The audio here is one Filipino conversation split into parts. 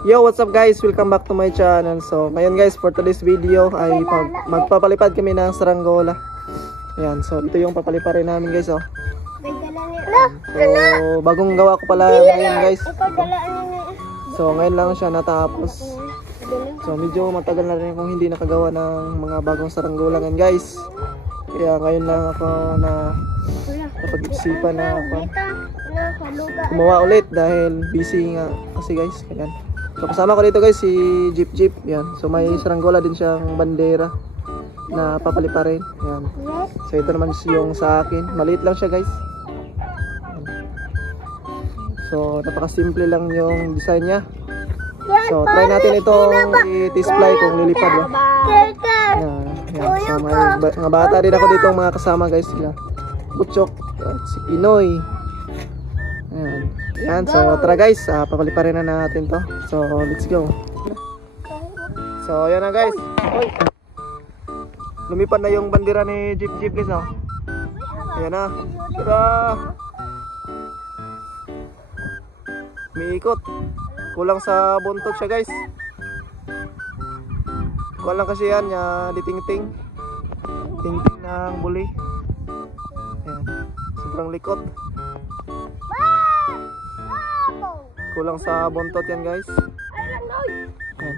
Yo, what's up guys? Welcome back to my channel. So, ngayon guys, for today's video ay magpapalipad kami ng saranggola. Ayan, so ito yung papaliparin namin guys, oh. So, bagong gawa ko pala ngayon guys. So, ngayon lang siya natapos. So, medyo matagal na rin kung hindi nakagawa ng mga bagong saranggola ngayon guys. Kaya ngayon lang ako napag-isipan na gumawa ulit dahil busy nga kasi guys. Ayan. So kasama ko dito guys si Jeep. Yan. So may saranggola din siyang bandera na papaliparin. Yan. So ito naman yung sa akin. Maliit lang siya guys. So napaka-simple lang yung design niya. So try natin itong i-display kung lilipad ba. Yan. So may mga bata din ako dito mga kasama guys sila. Butchok at si Pinoy. Ayan. Ayan, so tara guys, papaliparin na natin to. So let's go. So ayan na guys. Oy. Lumipad na yung bandera ni Jeep guys, oh. Ayan na. Tara. Umiikot. Kulang sa buntot siya guys. Kulang kasi yan, ditingting. Tingting ng buli. Ayan. Sobrang likot. Kulang sa buntot yan guys. Ayan.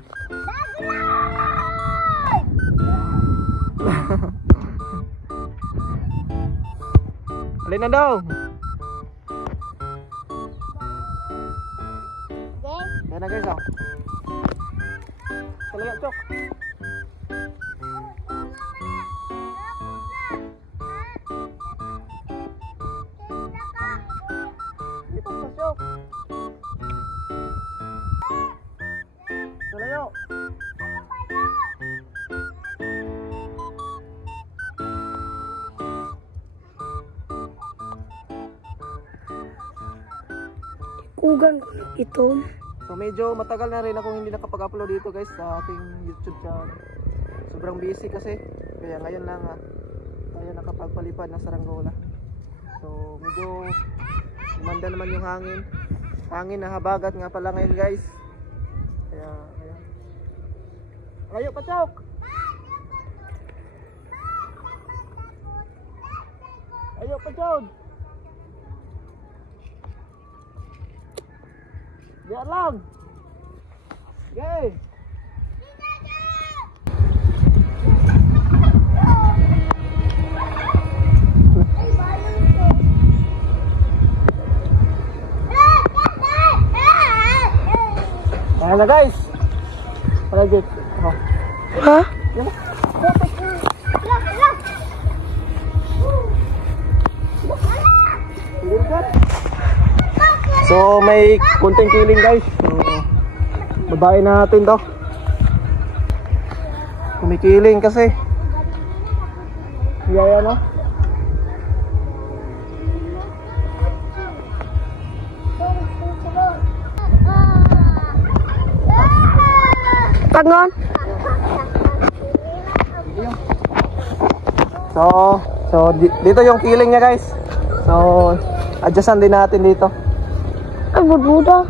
Alin na daw. Ayan na guys, oh. Talaga chok. Lipat sa chok. Talaga. Kugan ito. So medyo matagal na rin akong hindi nakapag-upload dito guys sa ating YouTube channel. Sobrang busy kasi. Kaya ngayon lang tayo nakapagpalipad ng saranggola. So medyo gumanda naman yung hangin. Hangin na habagat nga pala ngayon guys. Kaya ayan. Ayo pachok. Ayo pachok. Biar lang. Okay. Ayan na guys. Para Jeep. Oh. Ha? So may kunting kiling guys. So babae natin to. Kumikiling kasi. Kaya no? Tangon. So dito yung kiling niya guys. So adjustan din natin dito. Ay, budbuda.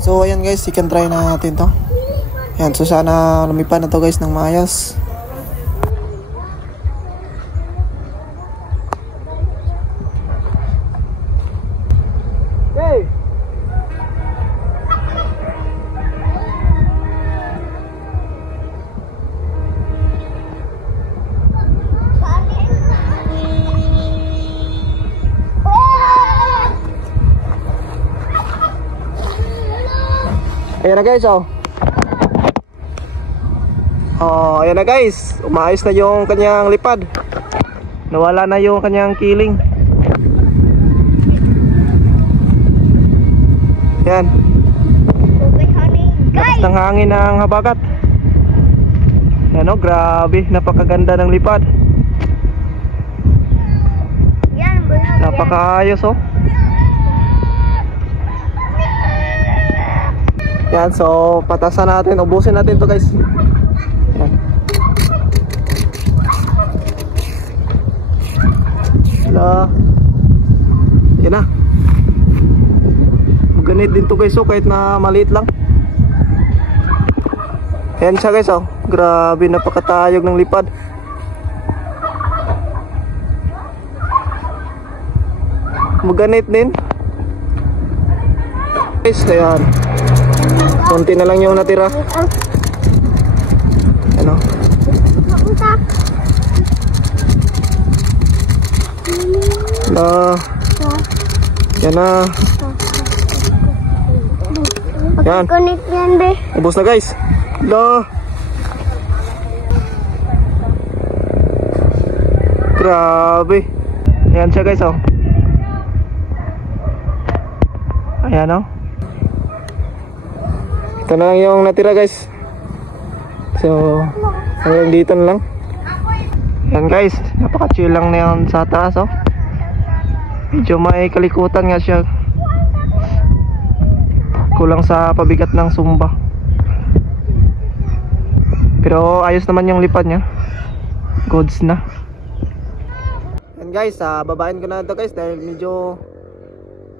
So ayan guys, you can try natin to. Ayan, so sana lumipad na to guys ng maayos. Okay. Ayan na guys, oh. Oh, ayan na guys. Umaayos na yung kanyang lipad. Nawala na yung kanyang kiling. Ayan. Lakas ng hangin ng habagat. Ayan, oh, grabe. Napakaganda ng lipad. Napakaayos, oh. Yan, so patasan natin, ubusin natin to guys. Yan. Wala. Yan na. Ganit din to guys, oh, kahit na maliit lang. Ayan siya guys, oh. Grabe, napakatayog ng lipad. Maganit din. Guys, ayan. Konti na lang yung natira. Ano? Yan na. Yan. Connect yan, be. Ubos na guys. Grabe. Ayan siya guys, oh. Ayan, oh. Ito na lang yung natira guys. So hanggang dito na lang. Ayan guys, napaka chill lang na yun sa taas, oh. Medyo may kalikutan nga siya. Kulang sa pabigat ng sumba. Pero ayos naman yung lipad niya. Goods na. Yan guys, babain ko na ito guys dahil medyo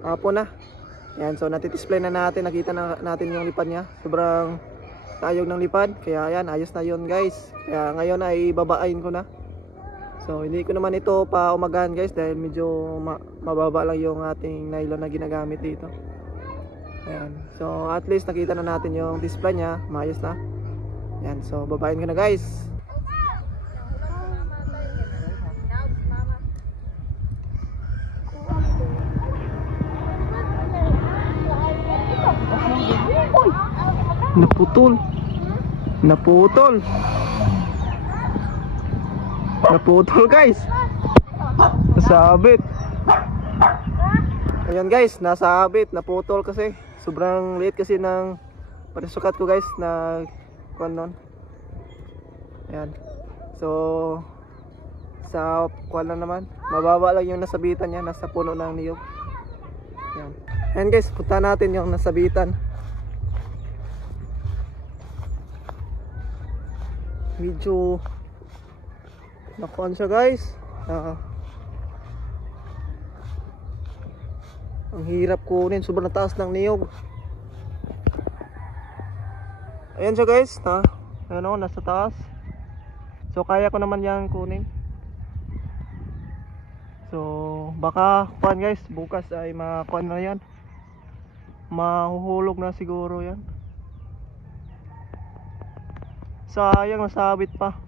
hapon na. Yan, so nati-display na natin. Nakita na natin yung lipad niya. Sobrang tayog ng lipad. Kaya yan, ayos na yun guys. Kaya ngayon ay babain ko na. So hindi ko naman ito pa umagahan guys dahil medyo mababa lang yung ating nylon na ginagamit dito. Ayan. So at least nakita na natin yung display niya, maayos na. Ayan, so babain ko na guys. Naputol. Naputol. Naputol guys. Nasabit. Ayan guys, nasabit, naputol kasi. Sobrang liit kasi ng parisukat ko guys na kuwan nun. Ayan. So sa kuwan lang naman, mababa lang yung nasabitan niya, nasa puno ng niyog. Ayan. Ayan guys, punta natin yung nasabitan. Medyo nakuan siya guys. Ang hirap kunin, sobrang taas ng niyog. Ayan siya guys, ano, nasa taas. So kaya ko naman yan kunin. So baka kuan guys, bukas ay makuan na yan. Mahuhulog na siguro yan. Sayang, nasabit pa.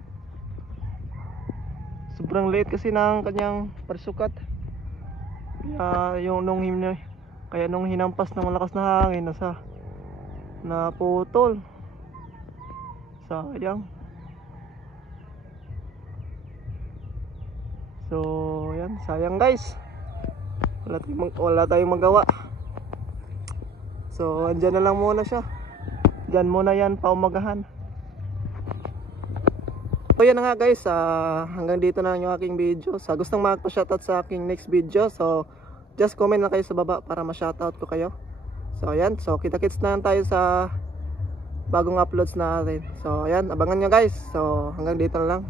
Sobrang liit kasi ng kanyang parisukat. Yung kaya nung hinampas ng malakas na hangin, naputol. Sayang. So yan, sayang guys. Wala tayong magawa. So andyan na lang muna siya. Diyan muna yan paumagahan. So yan na nga guys, hanggang dito na lang yung aking video. Sa gustong magpa-shoutout sa aking next video, so just comment lang kayo sa baba para ma-shoutout ko kayo. So ayan, so kita-kits na lang tayo sa bagong uploads natin. So ayan, abangan nyo guys. So hanggang dito na lang.